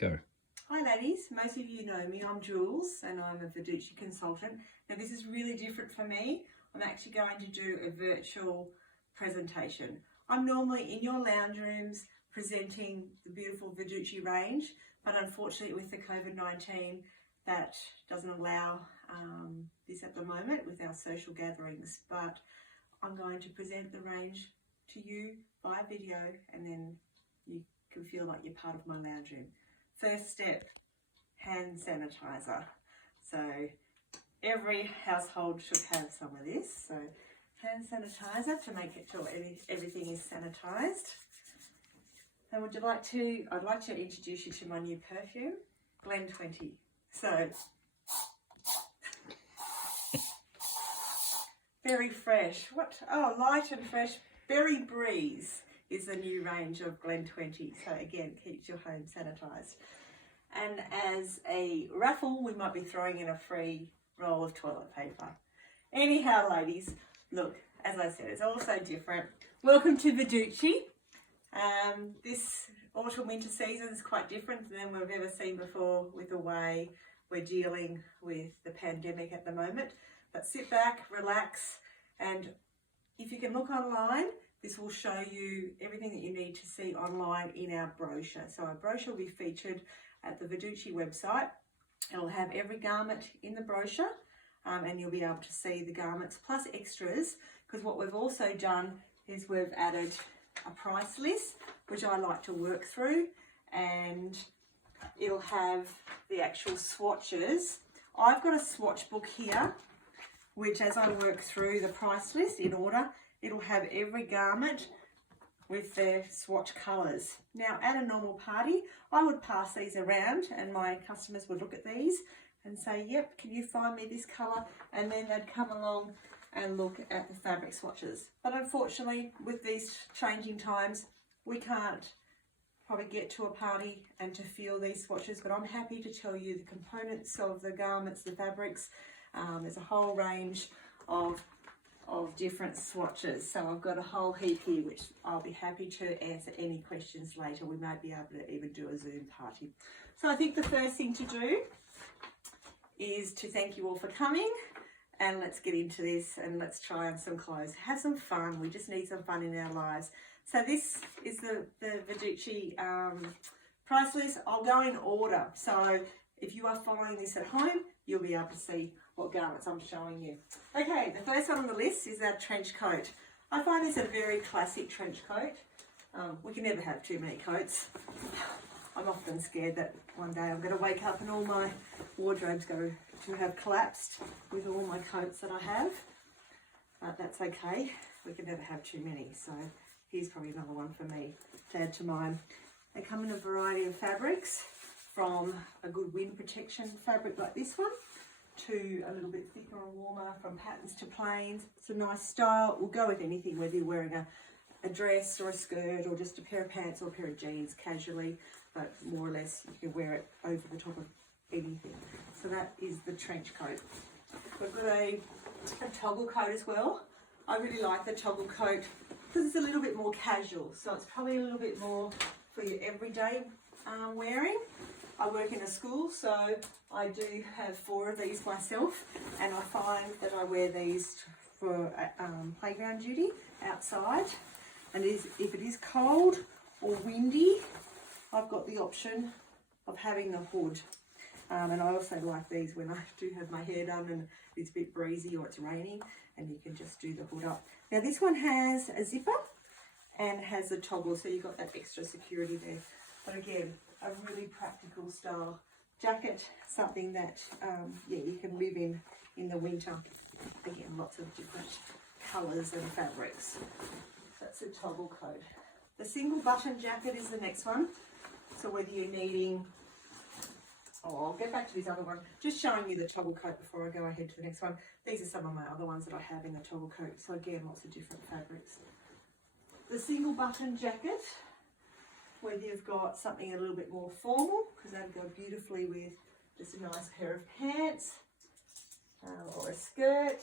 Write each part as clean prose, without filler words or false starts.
Go. Hi ladies, most of you know me, I'm Jules and I'm a Veducci consultant. Now this is really different for me. I'm actually going to do a virtual presentation. I'm normally in your lounge rooms presenting the beautiful Veducci range, but unfortunately with the COVID-19 that doesn't allow this at the moment with our social gatherings, but I'm going to present the range to you via video and then you can feel like you're part of my lounge room. First step, hand sanitizer. So every household should have some of this. So hand sanitizer to make sure everything is sanitized. And I'd like to introduce you to my new perfume, Glen 20. So very fresh. Light and fresh. Berry Breeze is the new range of Glen 20. So again, keeps your home sanitized. And as a raffle, we might be throwing in a free roll of toilet paper. Anyhow, ladies, look, as I said, it's all so different. Welcome to Veducci. This autumn-winter season is quite different than we've ever seen before with the way we're dealing with the pandemic at the moment. But sit back, relax, and if you can look online, this will show you everything that you need to see online in our brochure. So our brochure will be featured at the Veducci website. It'll have every garment in the brochure and you'll be able to see the garments plus extras, because what we've also done is we've added a price list, which I like to work through, and it'll have the actual swatches. I've got a swatch book here, which as I work through the price list in order, it'll have every garment with their swatch colours. Now at a normal party, I would pass these around and my customers would look at these and say, yep, can you find me this colour? And then they'd come along and look at the fabric swatches. But unfortunately, with these changing times, we can't probably get to a party and to feel these swatches, but I'm happy to tell you the components of the garments, the fabrics. There's a whole range of different swatches. So I've got a whole heap here, which I'll be happy to answer any questions later. We might be able to even do a Zoom party. So I think the first thing to do is to thank you all for coming, and let's get into this and let's try on some clothes. Have some fun. We just need some fun in our lives. So this is the Veducci price list. I'll go in order. So if you are following this at home, you'll be able to see what garments I'm showing you. Okay, the first one on the list is our trench coat. I find this a very classic trench coat. We can never have too many coats. I'm often scared that one day I'm going to wake up and all my wardrobe's going to have collapsed with all my coats that I have. But that's okay. We can never have too many. So here's probably another one for me to add to mine. They come in a variety of fabrics, from a good wind protection fabric like this one to a little bit thicker and warmer, from patterns to plains. It's a nice style. It will go with anything, whether you're wearing a dress or a skirt or just a pair of pants or a pair of jeans casually, but more or less you can wear it over the top of anything. So that is the trench coat. We've got a toggle coat as well. I really like the toggle coat because it's a little bit more casual, so it's probably a little bit more for your everyday wearing. I work in a school, so I do have 4 of these myself, and I find that I wear these for playground duty outside. And if it is cold or windy, I've got the option of having the hood. And I also like these when I do have my hair done and it's a bit breezy or it's raining, and you can just do the hood up. Now this one has a zipper and has a toggle, so you've got that extra security there. But again, a really practical style jacket, something that you can live in the winter. Again, lots of different colours and fabrics. That's a toggle coat. The single button jacket is the next one. So whether you're needing, I'll get back to this other one, just showing you the toggle coat before I go ahead to the next one. These are some of my other ones that I have in the toggle coat. So again, lots of different fabrics. The single button jacket, whether you've got something a little bit more formal, because that'd go beautifully with just a nice pair of pants or a skirt,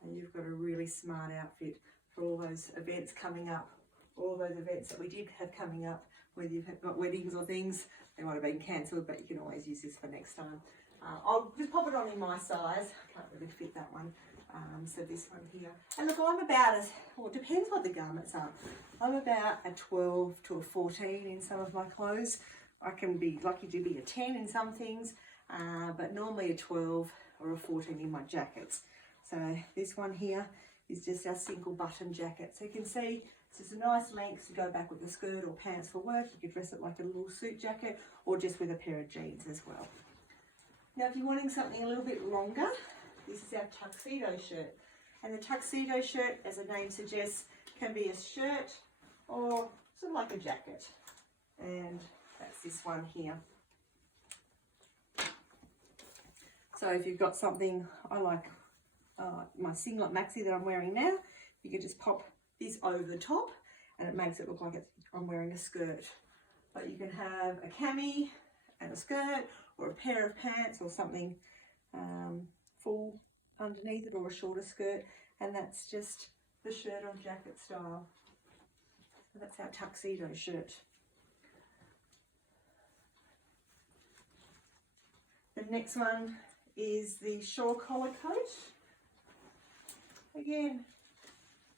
and you've got a really smart outfit for all those events coming up, all those events that we did have coming up whether you've got weddings or things. They might have been cancelled, but you can always use this for next time. I'll just pop it on in my size. I can't really fit that one. So this one here. And look, I'm about well, it depends what the garments are. I'm about a 12 to a 14 in some of my clothes. I can be lucky to be a 10 in some things, but normally a 12 or a 14 in my jackets. So this one here is just our single button jacket. So you can see it's just a nice length to go back with a skirt or pants for work. You could dress it like a little suit jacket or just with a pair of jeans as well. Now if you're wanting something a little bit longer, this is our tuxedo shirt. And the tuxedo shirt, as the name suggests, can be a shirt or sort of like a jacket. And that's this one here. So if you've got something, I like my singlet maxi that I'm wearing now, you can just pop this over the top and it makes it look like I'm wearing a skirt. But you can have a cami and a skirt or a pair of pants or something full underneath it, or a shorter skirt, and that's just the shirt or jacket style. So that's our tuxedo shirt. The next one is the shore collar coat. Again,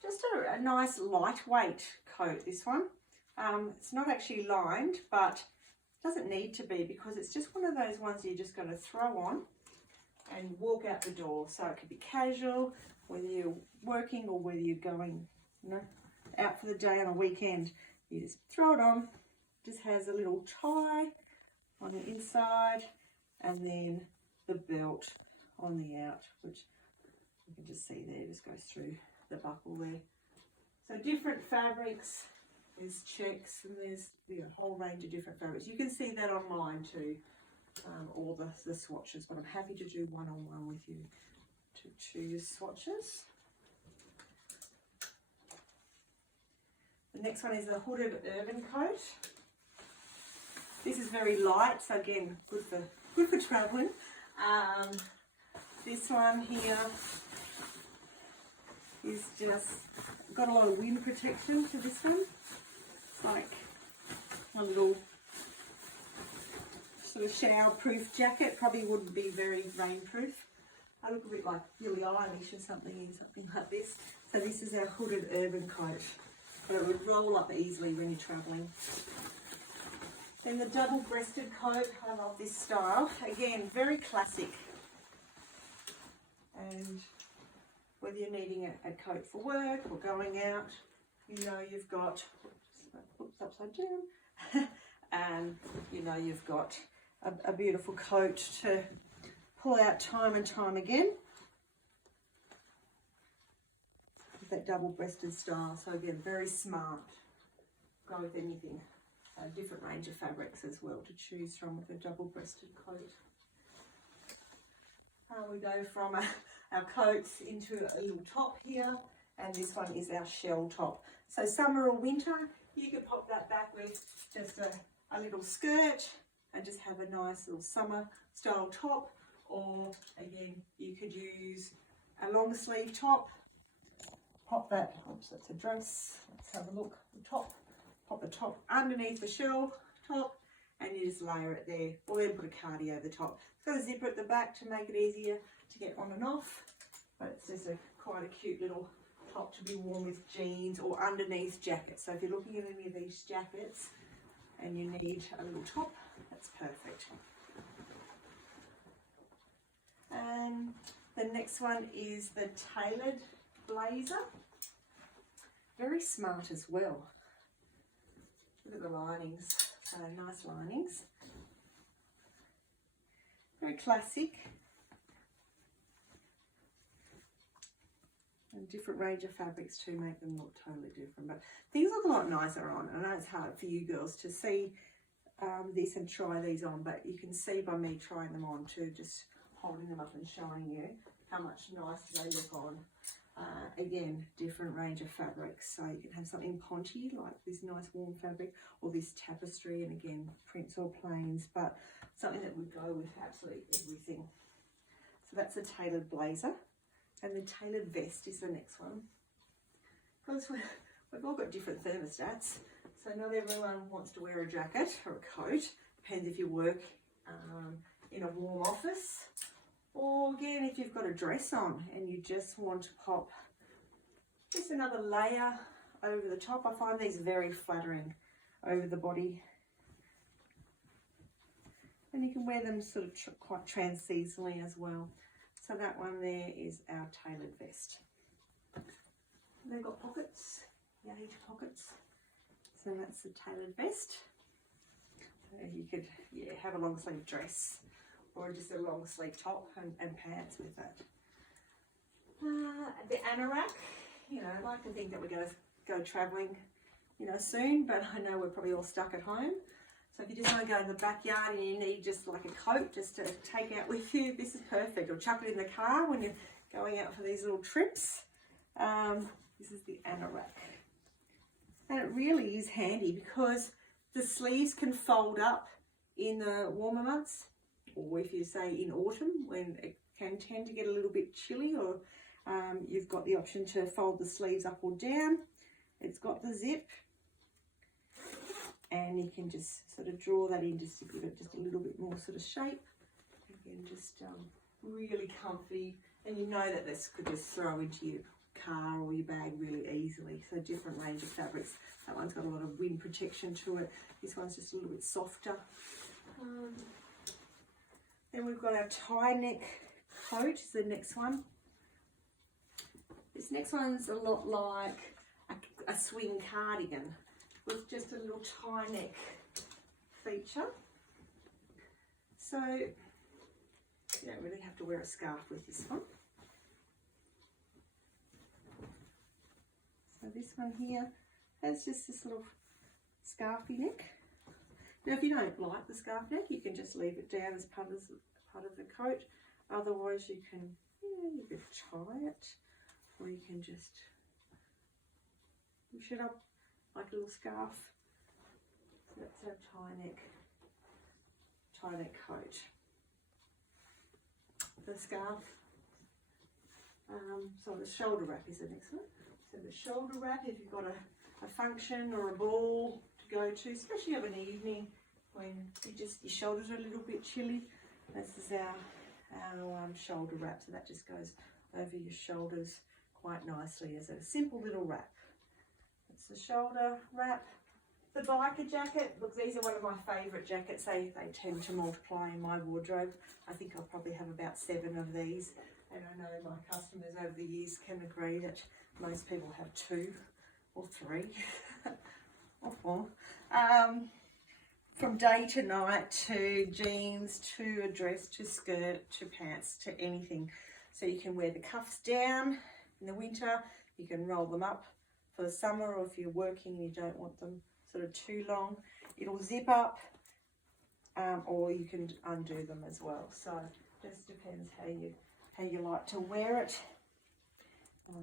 just a nice lightweight coat, this one. It's not actually lined, but it doesn't need to be, because it's just one of those ones you just got to throw on and walk out the door. So it could be casual, whether you're working or whether you're going, you know, out for the day on a weekend. You just throw it on. Just has a little tie on the inside, and then the belt on the out, which you can just see there, just goes through the buckle there. So different fabrics, there's checks, and there's a whole range of different fabrics. You can see that online too, all the swatches, but I'm happy to do one-on-one with you to choose swatches. The next one is a hooded urban coat. This is very light, so again, good for travelling. This one here is just got a lot of wind protection to this one. It's like a little sort of shower-proof jacket. Probably wouldn't be very rain-proof. I look a bit like Billie Eilish or something in something like this. So this is our hooded urban coat, but it would roll up easily when you're travelling. Then the double-breasted coat, I love this style. Again, very classic. And whether you're needing a coat for work or going out, you know you've got, oops, upside down, and you know you've got a beautiful coat to pull out time and time again. With that double-breasted style. So again, very smart. Go with anything. A different range of fabrics as well to choose from with a double-breasted coat. We go from our coats into a little top here, and this one is our shell top. So summer or winter, you could pop that back with just a little skirt and just have a nice little summer style top, or again, you could use a long sleeve top. Pop that, oops, that's a dress. Let's have a look, the top. Pop the top underneath the shell top, and you just layer it there, or then put a cardi over the top. It's got a zipper at the back to make it easier to get on and off, but it's just quite a cute little top to be worn with jeans or underneath jackets. So if you're looking at any of these jackets and you need a little top, that's perfect. The next one is the tailored blazer. Very smart as well. Look at the linings, so nice linings. Very classic. And different range of fabrics to make them look totally different. But things look a lot nicer on. I know it's hard for you girls to see this and try these on, but you can see by me trying them on too, just holding them up and showing you how much nicer they look on. Again, different range of fabrics, so you can have something ponty like this nice warm fabric, or this tapestry, and again prints or plains, but something that would go with absolutely everything. So that's a tailored blazer, and the tailored vest is the next one. Because we've all got different thermostats, So not everyone wants to wear a jacket or a coat. Depends if you work in a warm office, or again if you've got a dress on and you just want to pop just another layer over the top. I find these very flattering over the body, and you can wear them sort of quite trans-seasonally as well. So that one there is our tailored vest. They've got pockets, 8 pockets. So that's the tailored vest. So you could have a long sleeve dress or just a long sleeve top and pants with it. The anorak, I'd like to think that we're going to go travelling, soon, but I know we're probably all stuck at home. So if you just want to go in the backyard and you need just like a coat just to take out with you, this is perfect. Or chuck it in the car when you're going out for these little trips. This is the anorak. And it really is handy because the sleeves can fold up in the warmer months, or if you say in autumn when it can tend to get a little bit chilly, or you've got the option to fold the sleeves up or down. It's got the zip, and you can just sort of draw that in just to give it just a little bit more sort of shape. Again, just really comfy, and you know that this could just throw into your car or your bag really easily. So different range of fabrics. That one's got a lot of wind protection to it. This one's just a little bit softer. Then we've got our tie neck coat is the next one. This next one's a lot like a swing cardigan with just a little tie neck feature. So you don't really have to wear a scarf with this one. So this one here has just this little scarfy neck. Now if you don't like the scarf neck, you can just leave it down as part of the coat. Otherwise you can tie it, or you can just push it up like a little scarf. So that's our tie neck coat. The scarf, so the shoulder wrap is the next one. So the shoulder wrap, if you've got a function or a ball to go to, especially of an evening when your shoulders are a little bit chilly, this is our shoulder wrap. So that just goes over your shoulders quite nicely as a simple little wrap. That's the shoulder wrap. The biker jacket, look, these are one of my favourite jackets. They tend to multiply in my wardrobe. I think I'll probably have about 7 of these. And I know my customers over the years can agree that most people have 2 or 3 or 4. From day to night, to jeans, to a dress, to skirt, to pants, to anything. So you can wear the cuffs down in the winter, you can roll them up for the summer, or if you're working and you don't want them sort of too long, it'll zip up, or you can undo them as well. So it just depends how you like to wear it. So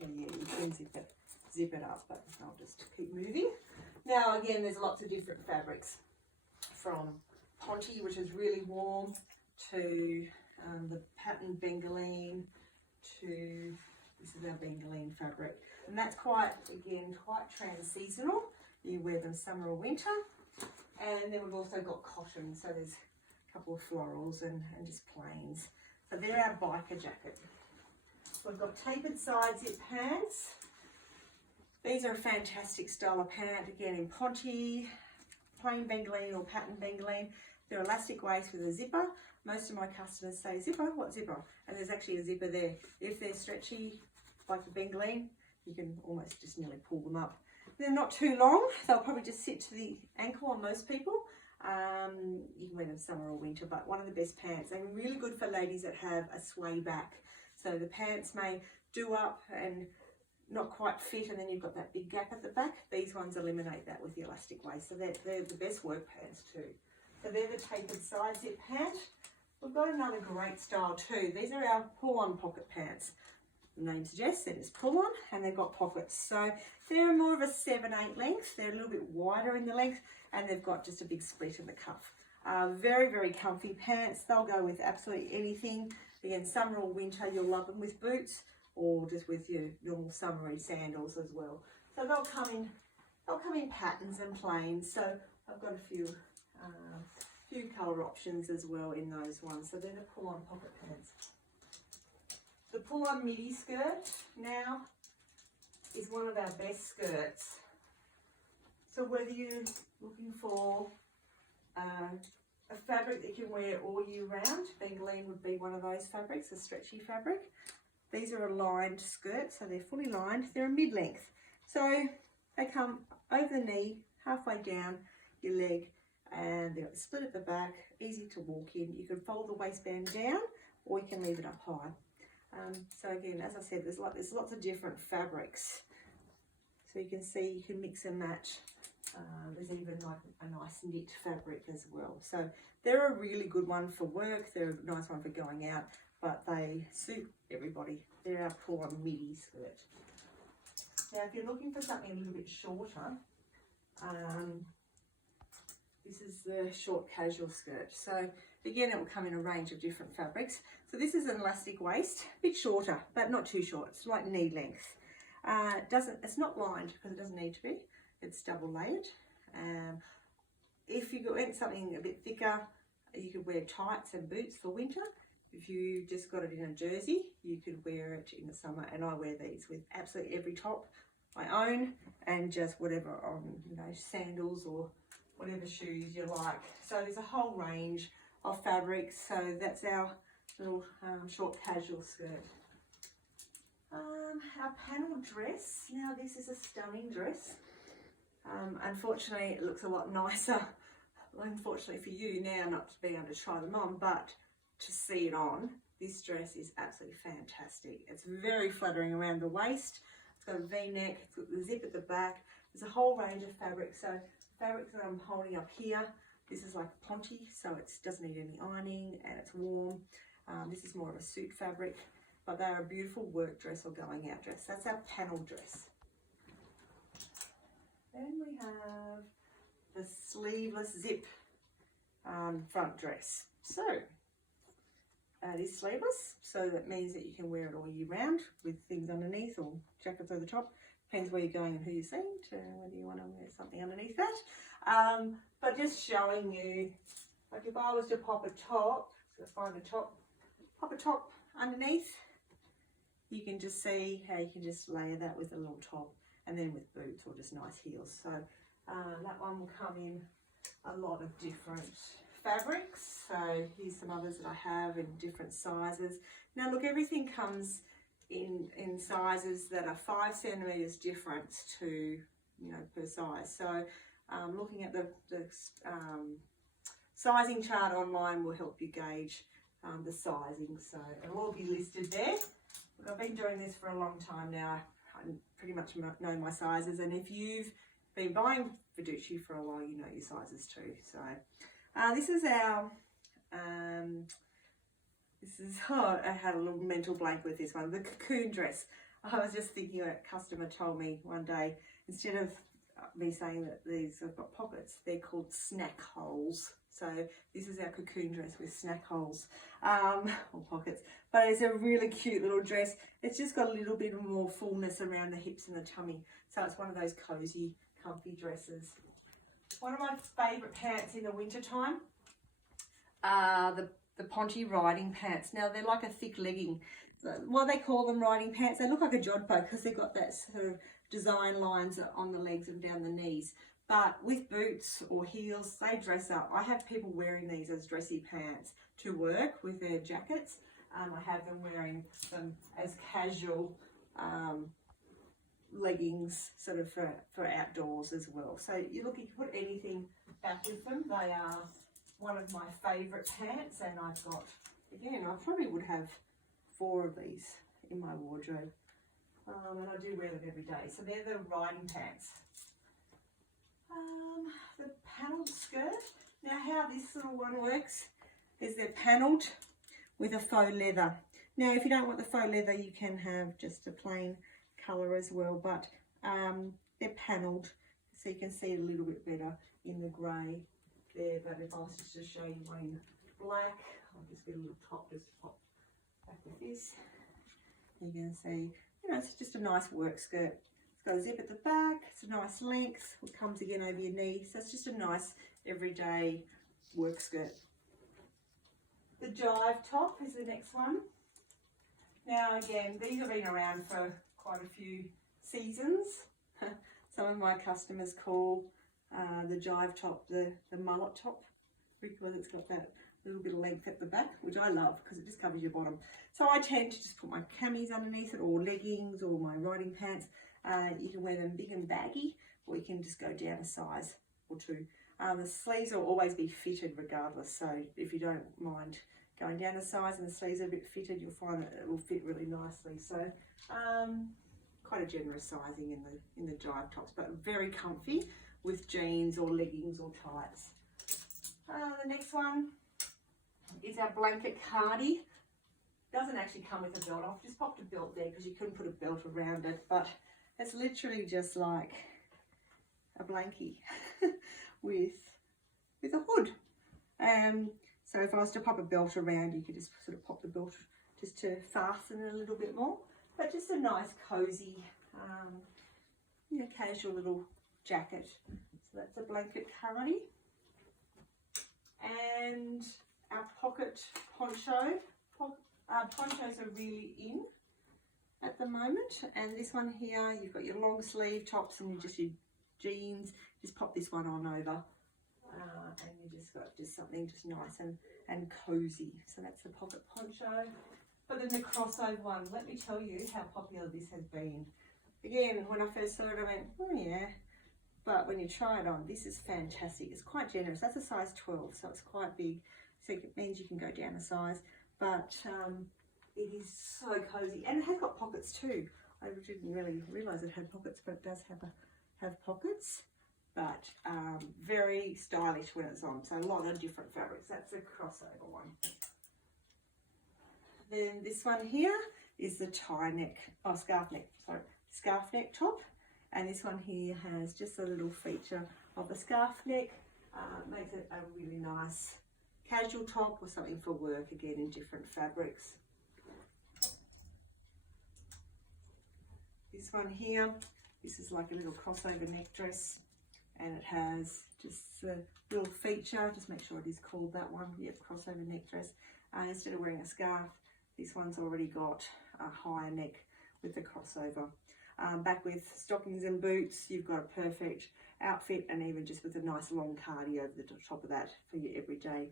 yeah, you can zip it up, but I'll just keep moving. Now again, there's lots of different fabrics, from Ponte, which is really warm, to the patterned bengaline, to this is our bengaline fabric, and that's quite trans-seasonal. You wear them summer or winter. And then we've also got cotton, so there's a couple of florals and just plains. So they're our biker jacket. We've got tapered side zip pants. These are a fantastic style of pant, again in Ponte, plain bengaline or patterned bengaline. They're elastic waist with a zipper. Most of my customers say, zipper? What zipper? And there's actually a zipper there. If they're stretchy, like the bengaline, you can almost just nearly pull them up. They're not too long. They'll probably just sit to the ankle on most people. You can wear them summer or winter, but one of the best pants. They're really good for ladies that have a sway back. So the pants may do up and not quite fit, and then you've got that big gap at the back. These ones eliminate that with the elastic waist. So they're the best work pants too. So they're the tapered side zip pant. We've got another great style too. These are our pull-on pocket pants. The name suggests that it's pull-on, and they've got pockets. So they're more of a 7/8 length. They're a little bit wider in the length, and they've got just a big split in the cuff. Very, very comfy pants. They'll go with absolutely anything. Again, summer or winter, you'll love them with boots, or just with your normal summery sandals as well. So they'll they'll come in patterns and plains. So I've got a few colour options as well in those ones. So they're the pull-on pocket pants. The pull-on midi skirt now is one of our best skirts. So whether you're looking for a fabric that you can wear all year round, Bengaline would be one of those fabrics, a stretchy fabric. These are a lined skirt, so they're fully lined. They're a mid-length. So they come over the knee, halfway down your leg, and they're split at the back, easy to walk in. You can fold the waistband down or you can leave it up high. So again, as I said, there's lots of different fabrics. So you can see you can mix and match. There's even like a nice knit fabric as well. So they're a really good one for work. They're a nice one for going out, but they suit everybody. They're our pull-on midi skirt. Now, if you're looking for something a little bit shorter, this is the short casual skirt. So again, it will come in a range of different fabrics. So this is an elastic waist, a bit shorter, but not too short. It's like knee length. It's not lined because it doesn't need to be. It's double layered. If you want something a bit thicker, you could wear tights and boots for winter. If you just got it in a jersey, you could wear it in the summer. And I wear these with absolutely every top I own, and just whatever on, you know, sandals or whatever shoes you like. So there's a whole range of fabrics. So that's our little short casual skirt. Our panel dress. Now this is a stunning dress. Unfortunately, it looks a lot nicer. Unfortunately for you now, not to be able to try them on, but to see it on. This dress is absolutely fantastic. It's very flattering around the waist. It's got a V-neck. It's got the zip at the back. There's a whole range of fabrics. So the fabrics that I'm holding up here, this is like ponte, so it doesn't need any ironing and it's warm. This is more of a suit fabric, but they're a beautiful work dress or going out dress. That's our panel dress. Then we have the sleeveless zip front dress. So it is sleeveless, so that means that you can wear it all year round with things underneath or jackets over the top. Depends where you're going and who you're seeing, to whether you want to wear something underneath that. But just showing you, like if I was to pop a top, so find a top, pop a top underneath, you can just see how you can just layer that with a little top, and then with boots or just nice heels. So that one will come in a lot of different fabrics. So here's some others that I have in different sizes. Now look, everything comes in sizes that are 5 centimeters difference to, you know, per size. So looking at the sizing chart online will help you gauge the sizing. So it'll all be listed there. Look, I've been doing this for a long time now. I pretty much know my sizes, and if you've been buying Veducci for a while, you know your sizes too. So this is our I had a little mental blank with this one, the cocoon dress. I was just thinking, a customer told me one day, instead of me saying that these have got pockets, they're called snack holes. So this is our cocoon dress with snack holes or pockets, but it's a really cute little dress. It's just got a little bit more fullness around the hips and the tummy, so it's one of those cozy, comfy dresses. One of my favourite pants in the winter time are the ponte riding pants. Now they're like a thick legging. Well, they call them riding pants. They look like a jodhpur because they've got that sort of design lines on the legs and down the knees. But with boots or heels, they dress up. I have people wearing these as dressy pants to work with their jackets. I have them wearing them as casual leggings, sort of for outdoors as well. So you look, you can put anything back with them. They are one of my favourite pants, and I've got, again, I probably would have 4 of these in my wardrobe. And I do wear them every day. So they're the riding pants. The panelled skirt. Now how this little one works is they're panelled with a faux leather. Now if you don't want the faux leather, you can have just a plain colour as well, but they're panelled so you can see it a little bit better in the grey there. But if I was just to show you one in black, I'll just get a little top just to pop back with this. You can see, you know, it's just a nice work skirt. It's got a zip at the back. It's a nice length. It comes again over your knee. So it's just a nice everyday work skirt. The jive top is the next one. Now again, these have been around for quite a few seasons. Some of my customers call the jive top the mullet top, because it's got that little bit of length at the back, which I love because it just covers your bottom. So I tend to just put my camis underneath it, or leggings, or my riding pants. You can wear them big and baggy, or you can just go down a size or two. The sleeves will always be fitted regardless, so if you don't mind going down a size and the sleeves are a bit fitted, you'll find that it will fit really nicely. So quite a generous sizing in the jive tops, but very comfy with jeans or leggings or tights. The next one is our blanket cardi. Doesn't actually come with a belt. I've just popped a belt there because you couldn't put a belt around it, but it's literally just like a blankie with a hood. So if I was to pop a belt around, you could just sort of pop the belt just to fasten it a little bit more. But just a nice cozy, casual little jacket. So that's a blanket cardi. And our pocket poncho. Ponchos are really in at the moment. And this one here, you've got your long sleeve tops and just your jeans. Just pop this one on over. And you just got something just nice and cozy. So that's the pocket poncho. But then the crossover one, let me tell you how popular this has been. Again, when I first saw it, I went, oh yeah. But when you try it on, this is fantastic. It's quite generous. That's a size 12, so it's quite big. So it means you can go down a size. But it is so cozy. And it has got pockets too. I didn't really realise it had pockets, but it does have pockets. But very stylish when it's on. So a lot of different fabrics. That's a crossover one. Then this one here is the scarf neck top. And this one here has just a little feature of a scarf neck. Makes it a really nice casual top or something for work, again in different fabrics. This one here, this is like a little crossover neck dress. And it has just a little feature, just make sure it is called that one. Yep, crossover neck dress. Instead of wearing a scarf, this one's already got a higher neck with the crossover. Back with stockings and boots, you've got a perfect outfit, and even just with a nice long cardi over the top of that for your everyday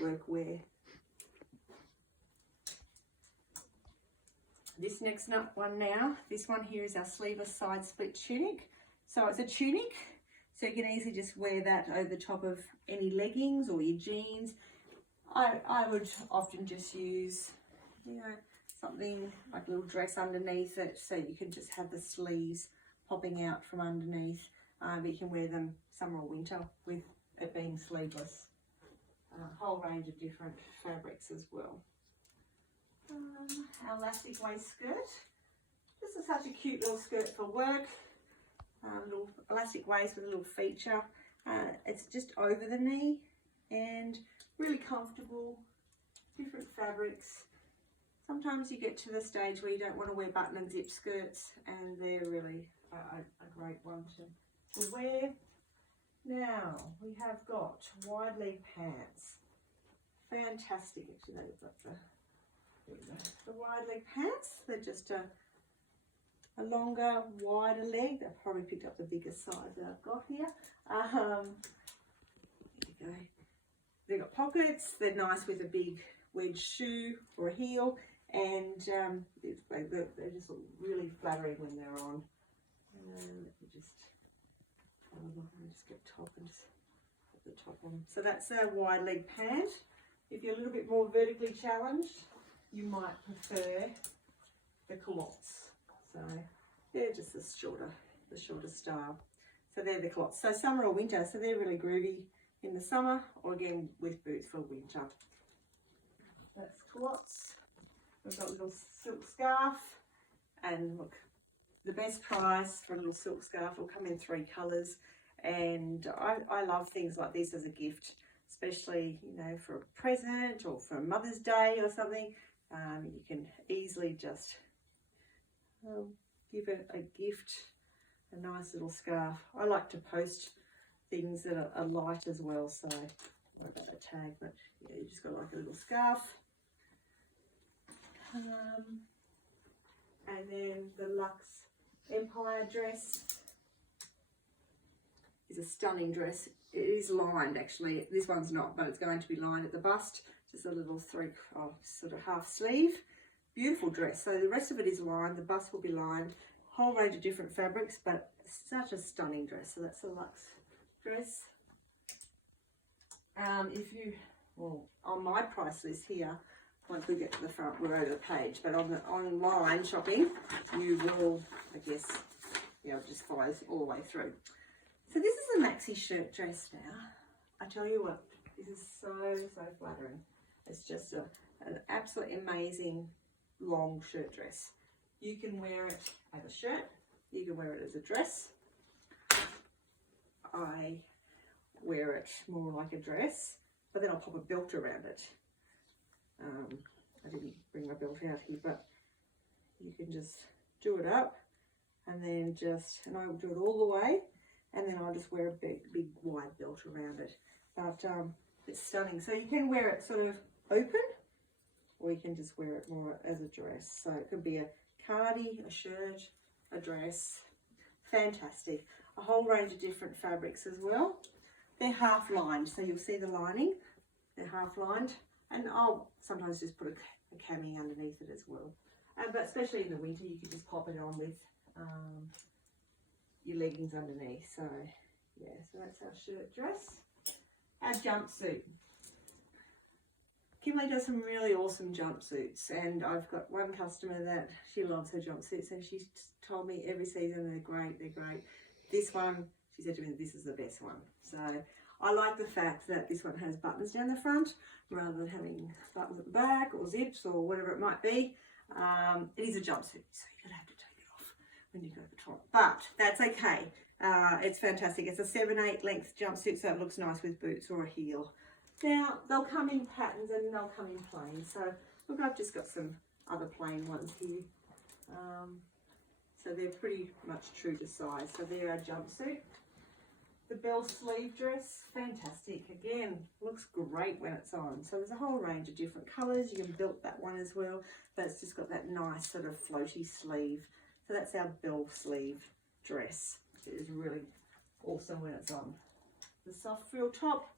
work wear. This next one now, this one here is our sleeveless side split tunic. So it's a tunic. So you can easily just wear that over the top of any leggings or your jeans. I would often just use, something like a little dress underneath it, so you can just have the sleeves popping out from underneath. But you can wear them summer or winter with it being sleeveless. A whole range of different fabrics as well. Our elastic waist skirt. This is such a cute little skirt for work. Little elastic waist with a little feature. It's just over the knee and really comfortable, different fabrics. Sometimes you get to the stage where you don't want to wear button and zip skirts, and they're really a great one to wear. Now we have got wide leg pants. Fantastic. Actually, they've got the wide leg pants. They're just a longer, wider leg. I've probably picked up the biggest size that I've got here. There you go. They've got pockets. They're nice with a big wedge shoe or a heel, and they just look really flattering when they're on. Let me just get top and just put the top on. So that's a wide leg pant. If you're a little bit more vertically challenged, you might prefer the culottes. So they're just the shorter style. So they're the culottes. So summer or winter, so they're really groovy in the summer, or again with boots for winter. That's culottes. We've got a little silk scarf, and look, the best price for a little silk scarf will come in 3 colours, and I love things like this as a gift, especially for a present or for Mother's Day or something. You can easily just give it a gift a nice little scarf. I like to post things that are light as well, so what about a tag, but yeah, you just got like a little scarf. And then the Luxe Empire dress is a stunning dress. It is lined actually. This one's not, but it's going to be lined at the bust. Just a little sort of half sleeve. Beautiful dress. So the rest of it is lined. The bust will be lined. Whole range of different fabrics, but such a stunning dress. So that's a Luxe dress. On my price list here, once we get to the front, we're over the page, but on the online shopping, you will, I guess, it just follows all the way through. So this is a maxi shirt dress now. I tell you what, this is so flattering. It's just an absolutely amazing long shirt dress. You can wear it as a shirt, you can wear it as a dress. I wear it more like a dress, but then I'll pop a belt around it. I didn't bring my belt out here, but you can just do it up and then and I will do it all the way, and then I'll just wear a big wide belt around it. But it's stunning. So you can wear it sort of open, or you can just wear it more as a dress. So it could be a cardi, a shirt, a dress. Fantastic. A whole range of different fabrics as well. They're half lined, so you'll see the lining. They're half lined. And I'll sometimes just put a cami underneath it as well. But especially in the winter, you can just pop it on with your leggings underneath. So yeah, so that's our shirt dress. Our jumpsuit. Kimberly does some really awesome jumpsuits, and I've got one customer that she loves her jumpsuits, and she's told me every season they're great, they're great. This one, she said to me, this is the best one. So I like the fact that this one has buttons down the front rather than having buttons at the back or zips or whatever it might be. It is a jumpsuit, so you're gonna have to take it off when you go to the toilet, but that's okay. It's fantastic. It's a 7/8 length jumpsuit, so it looks nice with boots or a heel. Now they'll come in patterns and they'll come in plain. So look, I've just got some other plain ones here. So they're pretty much true to size. So they're our jumpsuit. The bell sleeve dress, fantastic. Again, looks great when it's on. So there's a whole range of different colours. You can build that one as well. But it's just got that nice sort of floaty sleeve. So that's our bell sleeve dress. It is really awesome when it's on. The soft frill top,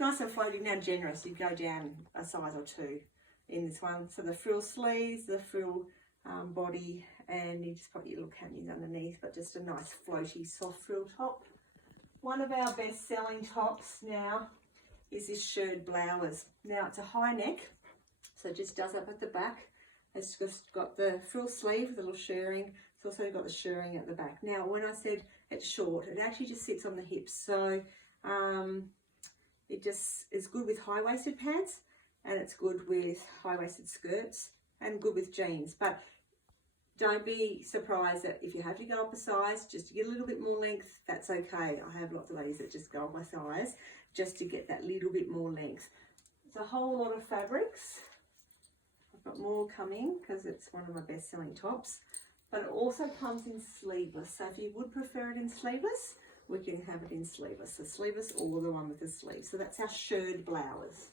nice and floaty. Now generous, you go down a size or two in this one. So the frill sleeves, the frill body, and you just put your little camis underneath, but just a nice floaty soft frill top. One of our best selling tops now is this shirred blouse. Now it's a high neck, so it just does up at the back. It's just got the frill sleeve, the little shirring. It's also got the shirring at the back. Now when I said it's short, it actually just sits on the hips. So it just is good with high-waisted pants, and it's good with high-waisted skirts, and good with jeans. But don't be surprised that if you have to go up a size just to get a little bit more length, that's okay. I have lots of ladies that just go up my size just to get that little bit more length. It's a whole lot of fabrics. I've got more coming because it's one of my best selling tops. But it also comes in sleeveless. So if you would prefer it in sleeveless, we can have it in sleeveless. So sleeveless or the one with the sleeves. So that's our shirred blouse.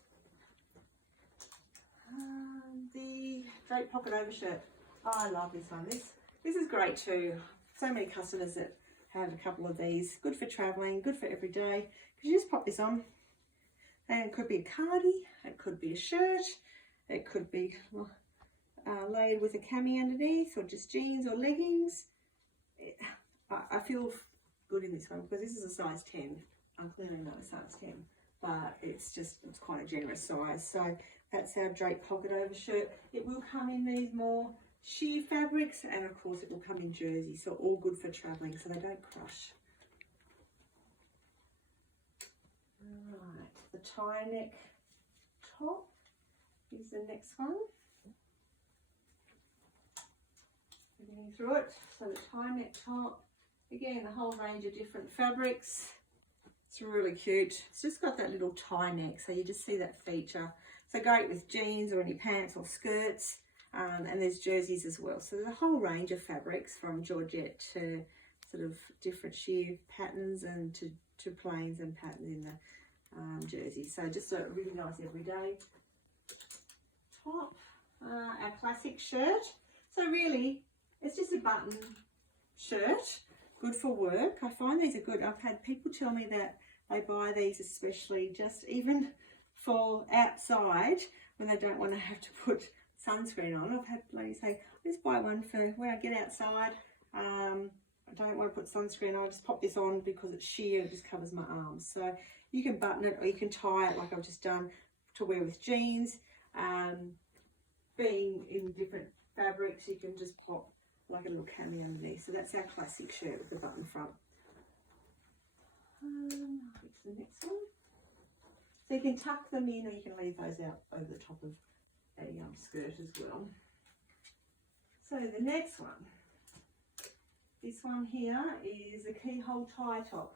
The drape pocket overshirt. Oh, I love this one. This is great too. So many customers that have a couple of these. Good for travelling, good for every day. Because you just pop this on. And it could be a cardi, it could be a shirt, it could be layered with a cami underneath, or just jeans or leggings. I feel good in this one because this is a size 10. I'm clearly not a size 10, but it's quite a generous size. So that's our drape pocket overshirt. It will come in these more sheer fabrics, and of course it will come in jersey, so all good for travelling so they don't crush. Right, the tie neck top is the next one. We're getting through it. So the tie neck top, again, a whole range of different fabrics. It's really cute. It's just got that little tie neck, so you just see that feature. So great with jeans or any pants or skirts. And there's jerseys as well. So there's a whole range of fabrics from Georgette to sort of different sheer patterns and to plains and patterns in the jersey. So just a really nice everyday top. Our classic shirt. So really, it's just a button shirt, good for work. I find these are good. I've had people tell me that they buy these especially just even for outside when they don't want to have to put sunscreen on. I've had ladies say, let's buy one for when I get outside. I don't want to put sunscreen on, I'll just pop this on because it's sheer and it just covers my arms. So you can button it or you can tie it like I've just done to wear with jeans. Being in different fabrics, you can just pop like a little cami underneath. So that's our classic shirt with the button front. Fix the next one. So you can tuck them in or you can leave those out over the top of a skirt as well. So the next one, this one here is a keyhole tie top.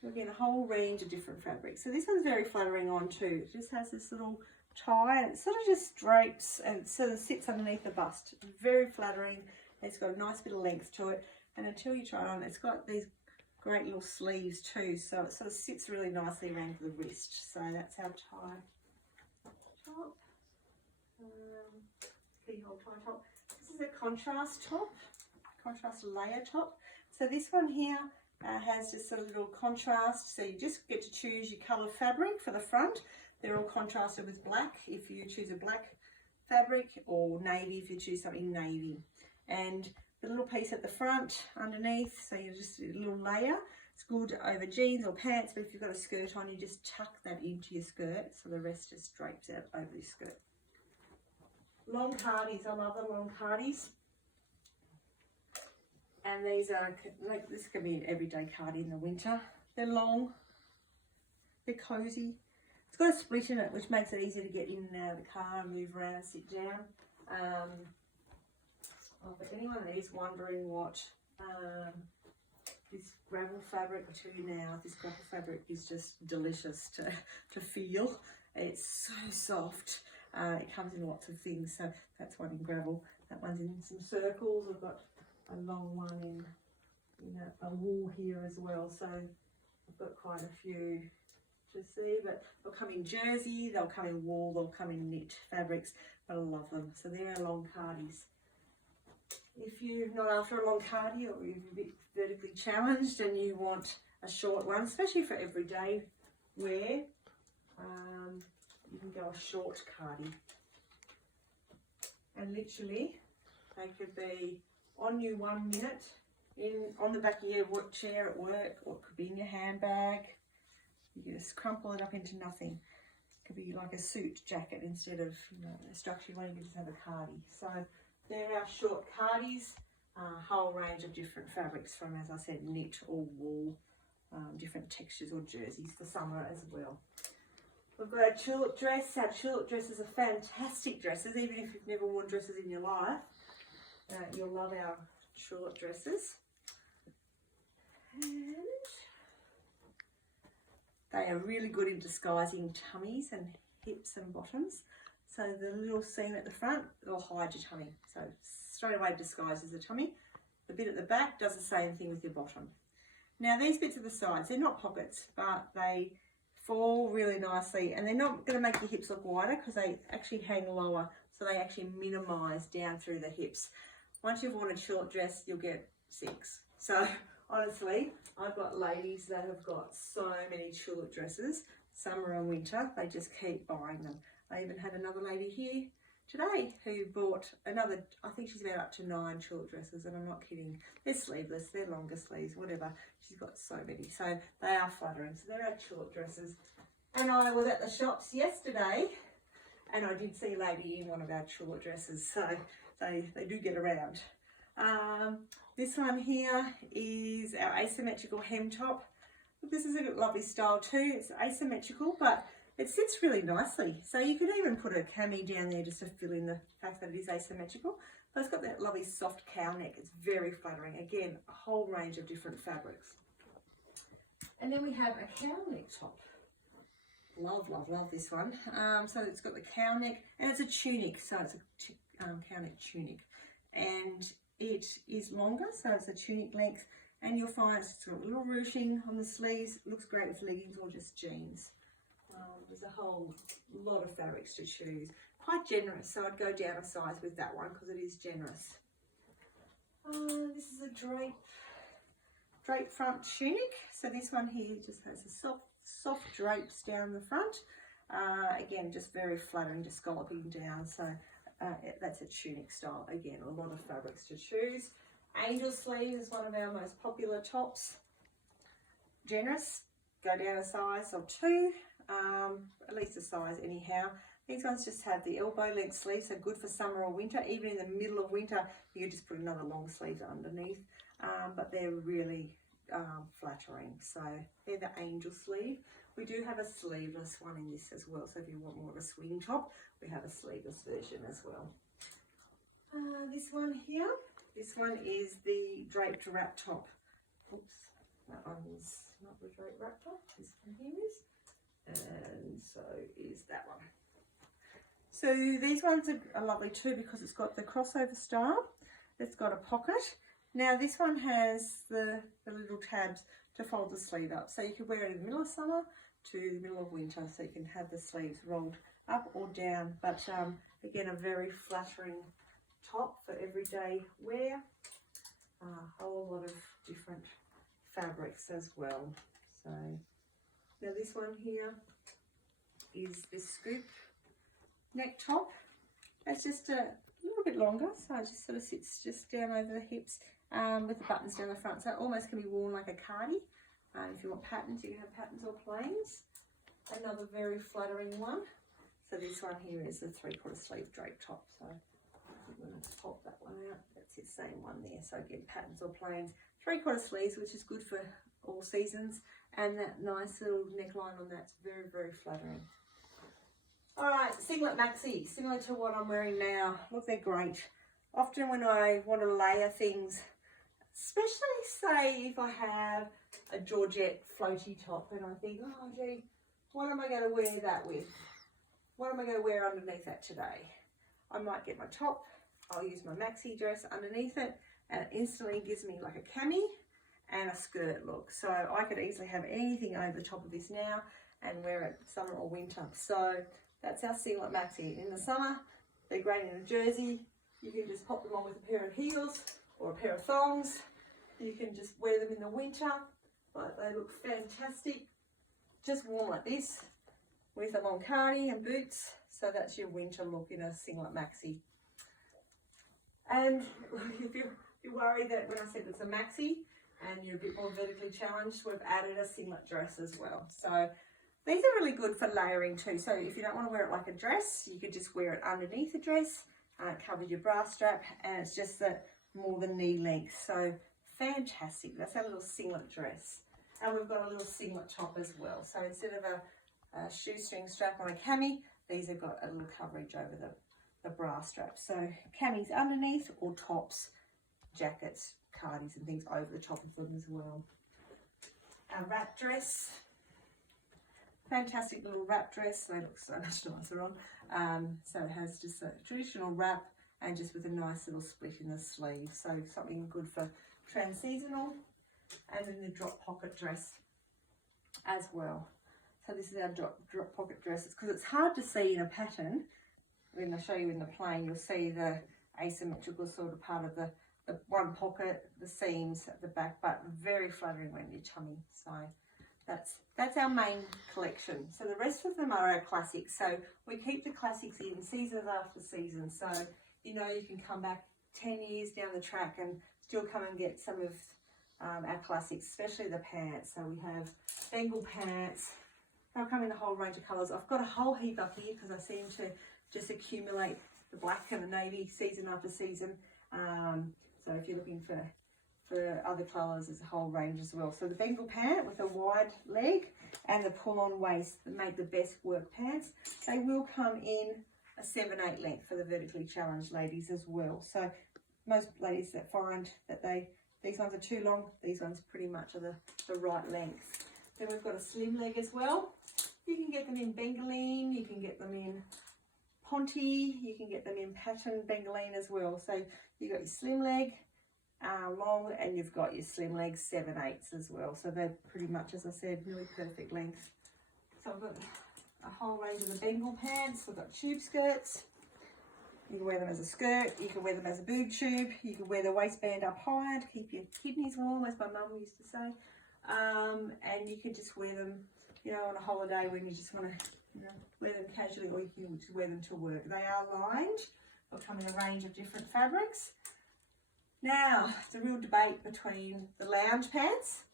So again, a whole range of different fabrics. So this one's very flattering on too. It just has this little tie and it sort of just drapes and sort of sits underneath the bust. Very flattering. It's got a nice bit of length to it, and until you try it on, it's got these great little sleeves too, so it sort of sits really nicely around the wrist. So that's our tie top, keyhole tie top. This is a contrast top, contrast layer top. So this one here has just a little contrast, so you just get to choose your colour fabric for the front. They're all contrasted with black if you choose a black fabric, or navy if you choose something navy. And the little piece at the front underneath, so you're just a little layer. It's good over jeans or pants, but if you've got a skirt on, you just tuck that into your skirt so the rest just drapes out over your skirt. Long cardies, I love the long cardies. And these are, like, this can be an everyday cardi in the winter. They're long, they're cozy. It's got a split in it, which makes it easier to get in and out of the car and move around and sit down. For anyone that is wondering what this gravel fabric will tell you now, this gravel fabric is just delicious to feel. It's so soft. It comes in lots of things. So that's one in gravel. That one's in some circles. I've got a long one in a wool here as well. So I've got quite a few to see, but they'll come in jersey, they'll come in wool, they'll come in knit fabrics, but I love them. So they're our long cardies. If you're not after a long cardi or you're a bit vertically challenged and you want a short one, especially for everyday wear, you can go a short cardi. And literally, they could be on you 1 minute, on the back of your work chair at work, or it could be in your handbag. You can just crumple it up into nothing. It could be like a suit jacket instead of a structure one. You can just have a cardi. So they're our short cardis, a whole range of different fabrics from, as I said, knit or wool, different textures or jerseys for summer as well. We've got our tulip dress. Our tulip dresses are fantastic dresses. Even if you've never worn dresses in your life, you'll love our tulip dresses. And they are really good in disguising tummies and hips and bottoms. So the little seam at the front, it'll hide your tummy. So straight away disguises the tummy. The bit at the back does the same thing with your bottom. Now these bits at the sides, they're not pockets, but they fall really nicely, and they're not going to make your hips look wider because they actually hang lower, so they actually minimise down through the hips. Once you've worn a short dress, you'll get 6. So honestly, I've got ladies that have got so many tulip dresses, summer and winter, they just keep buying them. I even had another lady here today who bought another, I think she's about up to 9 tulip dresses, and I'm not kidding. They're sleeveless, they're longer sleeves, whatever. She's got so many, so they are flattering. So they're our tulip dresses. And I was at the shops yesterday, and I did see a lady in one of our tulip dresses, so they do get around. This one here is our asymmetrical hem top. This is a lovely style too. It's asymmetrical, but it sits really nicely. So you could even put a cami down there just to fill in the fact that it is asymmetrical. But it's got that lovely soft cow neck. It's very flattering. Again, a whole range of different fabrics. And then we have a cow neck top. Love, love, love this one. So it's got the cow neck, and it's a tunic. So it's a cow neck tunic. And it is longer, so it's a tunic length, and you'll find it's got a little ruching on the sleeves. It looks great with leggings or just jeans. There's a whole lot of fabrics to choose. Quite generous, so I'd go down a size with that one because it is generous. This is a drape front tunic. So this one here just has a soft drapes down the front. Again, just very flattering, just scalloping down. So that's a tunic style. Again, a lot of fabrics to choose. Angel sleeve is one of our most popular tops. Generous, go down a size or two, at least a size anyhow. These ones just have the elbow length sleeve, so good for summer or winter. Even in the middle of winter, you can just put another long sleeve underneath, but they're really flattering. So they're the angel sleeve. We do have a sleeveless one in this as well, so if you want more of a swing top, we have a sleeveless version as well. This one here, this one is the draped wrap top. Oops, that one's not the draped wrap top, this one here is, and so is that one. So these ones are lovely too because it's got the crossover style, it's got a pocket. Now this one has the little tabs to fold the sleeve up, so you can wear it in the middle of summer to the middle of winter, so you can have the sleeves rolled up or down. But again, a very flattering top for everyday wear. A whole lot of different fabrics as well. So now this one here is this scoop neck top. It's just a little bit longer, so it just sort of sits just down over the hips with the buttons down the front, so it almost can be worn like a cardi. If you want patterns, you can have patterns or plains. Another very flattering one. So this one here is a 3/4 sleeve drape top. So I'm going to pop that one out. That's the same one there. So again, patterns or plains. 3/4 sleeves, which is good for all seasons. And that nice little neckline on that's very, very flattering. All right, singlet maxi, similar to what I'm wearing now. Look, they're great. Often when I want to layer things, especially say if I have a Georgette floaty top and I think, oh gee, what am I going to wear that with? What am I going to wear underneath that today? I might get my top, I'll use my maxi dress underneath it, and it instantly gives me like a cami and a skirt look. So I could easily have anything over the top of this now and wear it summer or winter. So that's our singlet maxi. In the summer, they're great in a jersey. You can just pop them on with a pair of heels or a pair of thongs. You can just wear them in the winter, but they look fantastic. Just worn like this with a long cardi and boots. So that's your winter look in a singlet maxi. And if you're worried that when I said it's a maxi and you're a bit more vertically challenged, we've added a singlet dress as well. So these are really good for layering too. So if you don't want to wear it like a dress, you could just wear it underneath a dress. It covers your bra strap, and it's just more than knee length. So fantastic. That's our little singlet dress. And we've got a little singlet top as well. So instead of a shoestring strap on a cami, these have got a little coverage over the bra strap. So camis underneath or tops, jackets, cardis and things over the top of them as well. Our wrap dress. Fantastic little wrap dress. They look so much nicer on. So it has just a traditional wrap and just with a nice little split in the sleeve. So something good for trans-seasonal. And then the drop pocket dress as well. So this is our drop pocket dresses, because it's hard to see in a pattern. When I show you in the plain, you'll see the asymmetrical sort of part of the one pocket, the seams at the back, but very flattering when your tummy. So that's our main collection. So the rest of them are our classics. So we keep the classics in season after season. So you know you can come back 10 years down the track and still come and get some of our classics, especially the pants. So we have Bengal pants. They'll come in a whole range of colours. I've got a whole heap up here because I seem to just accumulate the black and the navy season after season. So if you're looking for other colours, there's a whole range as well. So the Bengal pant with a wide leg and the pull-on waist that make the best work pants. They will come in a 7/8 length for the vertically challenged ladies as well. So most ladies that find that these ones are too long, these ones pretty much are the right length. Then we've got a slim leg as well. You can get them in Bengaline, you can get them in Ponte. You can get them in pattern bengaline as well. So you've got your slim leg, long, and you've got your slim leg 7/8 as well. So they're pretty much, as I said, really perfect length. So I've got a whole range of the Bengal pants. I've got tube skirts. You can wear them as a skirt, you can wear them as a boob tube, you can wear the waistband up higher to keep your kidneys warm, as my mum used to say. And you can just wear them, you know, on a holiday when you just want to, you know, wear them casually, or you can just wear them to work. They are lined. They'll come in a range of different fabrics. Now, it's a real debate between the lounge pants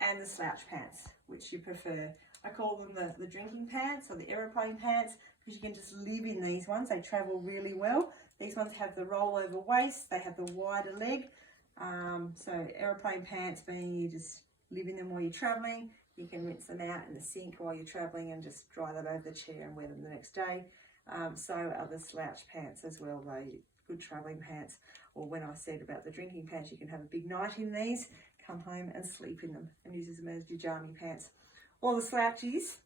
and the slouch pants, which you prefer. I call them the drinking pants or the aeroplane pants, because you can just live in these ones. They travel really well. These ones have the rollover waist, they have the wider leg. So aeroplane pants being you just live in them while you're traveling. You can rinse them out in the sink while you're traveling and just dry them over the chair and wear them the next day. So are the slouch pants as well, though. Good traveling pants. Or when I said about the drinking pants, you can have a big night in these, come home and sleep in them and use them as your jammy pants. Or the slouchies.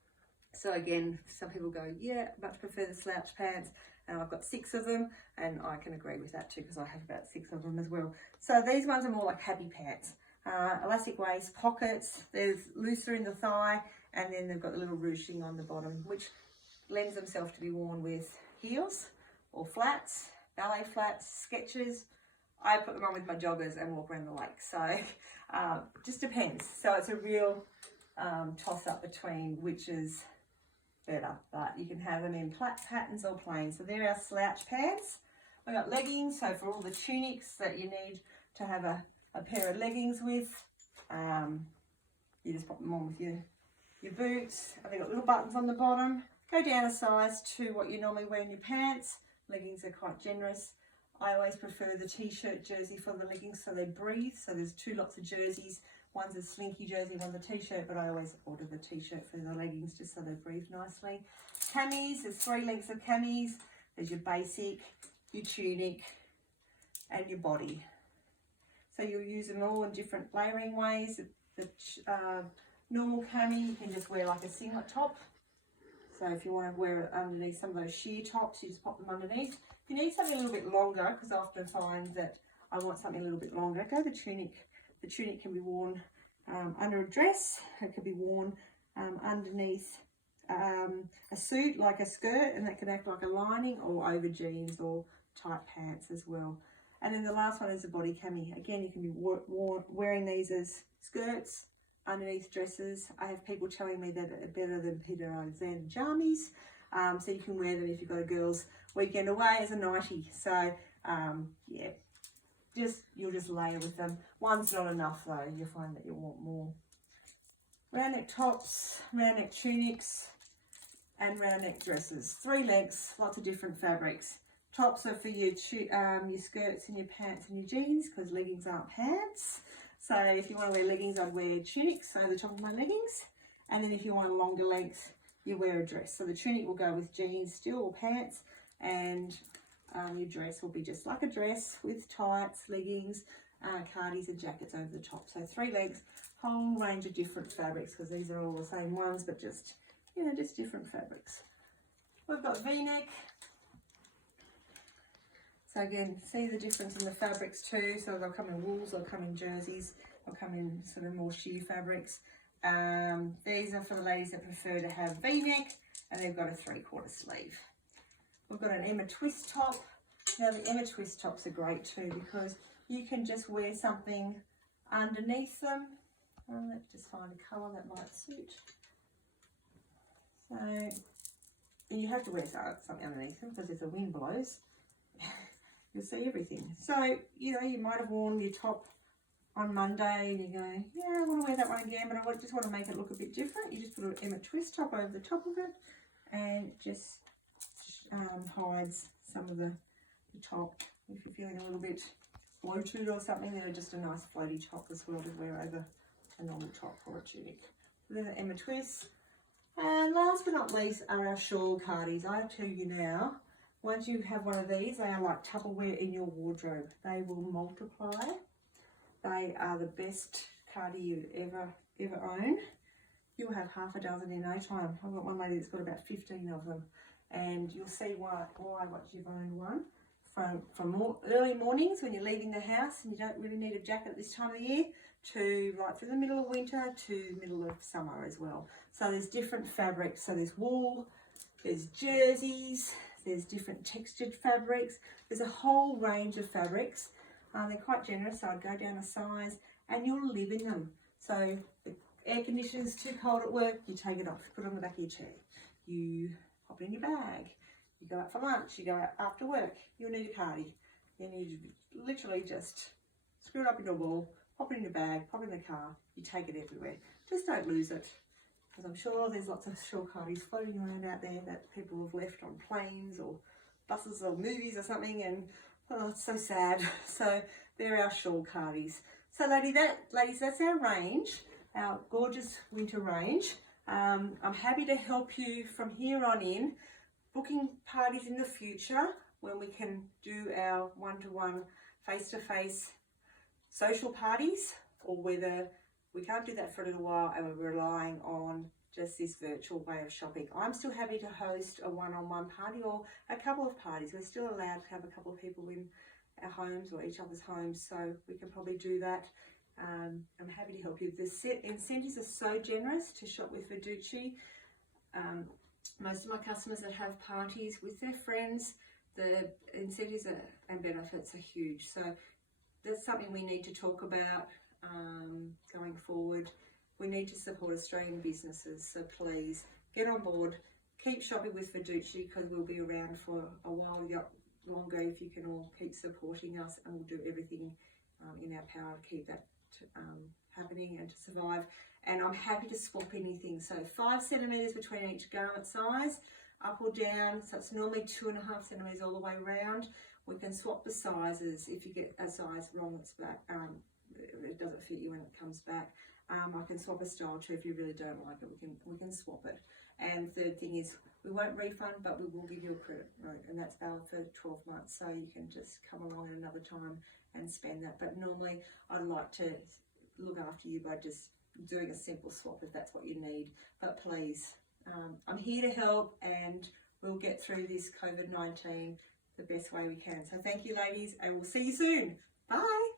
So again, some people go, yeah, much prefer the slouch pants, and I've got 6 of them, and I can agree with that too, because I have about 6 of them as well. So these ones are more like happy pants. Elastic waist, pockets, there's looser in the thigh, and then they've got the little ruching on the bottom, which lends themselves to be worn with heels or flats, ballet flats, Skechers. I put them on with my joggers and walk around the lake. So just depends. So it's a real toss up between which is better, but you can have them in patterns or plain. So they're our slouch pants. We've got leggings, so for all the tunics that you need to have a pair of leggings with, you just pop them on with your boots. They've got little buttons on the bottom. Go down a size to what you normally wear in your pants. Leggings are quite generous. I always prefer the t-shirt jersey for the leggings so they breathe. So there's 2 lots of jerseys. One's a slinky jersey, one's a t-shirt, but I always order the t-shirt for the leggings just so they breathe nicely. Camis, there's 3 lengths of camis. There's your basic, your tunic, and your body. So you'll use them all in different layering ways. The normal cami, you can just wear like a singlet top. So if you want to wear it underneath some of those sheer tops, you just pop them underneath. If you need something a little bit longer, because I often find that I want something a little bit longer, go the tunic. The tunic can be worn under a dress. It can be worn underneath a suit, like a skirt, and that can act like a lining, or over jeans or tight pants as well. And then the last one is the body cami. Again, you can be wearing these as skirts, underneath dresses. I have people telling me that they're better than Peter Alexander jammies. So you can wear them if you've got a girls' weekend away as a nightie. So yeah, you'll just layer with them. One's not enough though. You'll find that you'll want more. Round neck tops, round neck tunics, and round neck dresses. 3 lengths, lots of different fabrics. Tops are for your skirts and your pants and your jeans, because leggings aren't pants. So if you want to wear leggings, I'd wear tunics over the top of my leggings. And then if you want a longer length, you wear a dress. So the tunic will go with jeans still, or pants, and your dress will be just like a dress with tights, leggings, cardies and jackets over the top. So 3 lengths, whole range of different fabrics, because these are all the same ones, but just, you know, just different fabrics. We've got V-neck. So again, see the difference in the fabrics too. So they'll come in wools, they'll come in jerseys, they'll come in sort of more sheer fabrics. These are for the ladies that prefer to have V-neck, and they've got a 3/4 sleeve. We've got an Emma twist top. Now the Emma twist tops are great too, because you can just wear something underneath them. Let's just find a colour that might suit. So you have to wear something underneath them, because if the wind blows, you'll see everything. So, you know, you might have worn your top on Monday and you go, yeah, I want to wear that one again, but I just want to make it look a bit different. You just put an Emma twist top over the top of it, and it just hides some of the top. If you're feeling a little bit bloated or something, they're just a nice floaty top as well to wear over a normal top or a tunic. So then the Emma twists. And last but not least are our shawl cardies. I tell you now, once you have one of these, they are like Tupperware in your wardrobe. They will multiply. They are the best cardie you ever own. You'll have half a dozen in no time. I've got one lady that's got about 15 of them. and you'll see why what you've owned one. From more early mornings when you're leaving the house and you don't really need a jacket at this time of the year, to right through the middle of winter to middle of summer as well. So there's different fabrics. So there's wool, there's jerseys, there's different textured fabrics. There's a whole range of fabrics. They're quite generous, so I'd go down a size and you'll live in them. So the air conditioner's too cold at work, you take it off, put it on the back of your chair. You pop it in your bag. You go out for lunch, you go out after work, you'll need a cardi. Then you literally just screw it up into a ball, pop it in your bag, pop it in the car, you take it everywhere. Just don't lose it, because I'm sure there's lots of shawl cardis floating around out there that people have left on planes or buses or movies or something, and oh, it's so sad. So they're our shawl cardis. So ladies, that's our range, our gorgeous winter range. I'm happy to help you from here on in, booking parties in the future when we can do our one-to-one, face-to-face social parties, or whether we can't do that for a little while and we're relying on just this virtual way of shopping. I'm still happy to host a one-on-one party or a couple of parties. We're still allowed to have a couple of people in our homes or each other's homes, so we can probably do that. I'm happy to help you. The incentives are so generous to shop with Veducci. Most of my customers that have parties with their friends, the incentives and benefits are huge. So that's something we need to talk about going forward. We need to support Australian businesses, so please get on board. Keep shopping with Veducci, because we'll be around for a while longer if you can all keep supporting us, and we'll do everything in our power to keep that happening and to survive. And I'm happy to swap anything. So 5 centimetres between each garment size, up or down. So it's normally 2.5 centimetres all the way around. We can swap the sizes. If you get a size wrong, it's back. It doesn't fit you when it comes back. I can swap a style too if you really don't like it. We can swap it. And third thing is, we won't refund, but we will give you a credit note, and that's valid for 12 months. So you can just come along at another time and spend that. But normally, I'd like to look after you by just doing a simple swap if that's what you need. But please, I'm here to help, and we'll get through this COVID-19 the best way we can. So thank you, ladies, and we'll see you soon. Bye.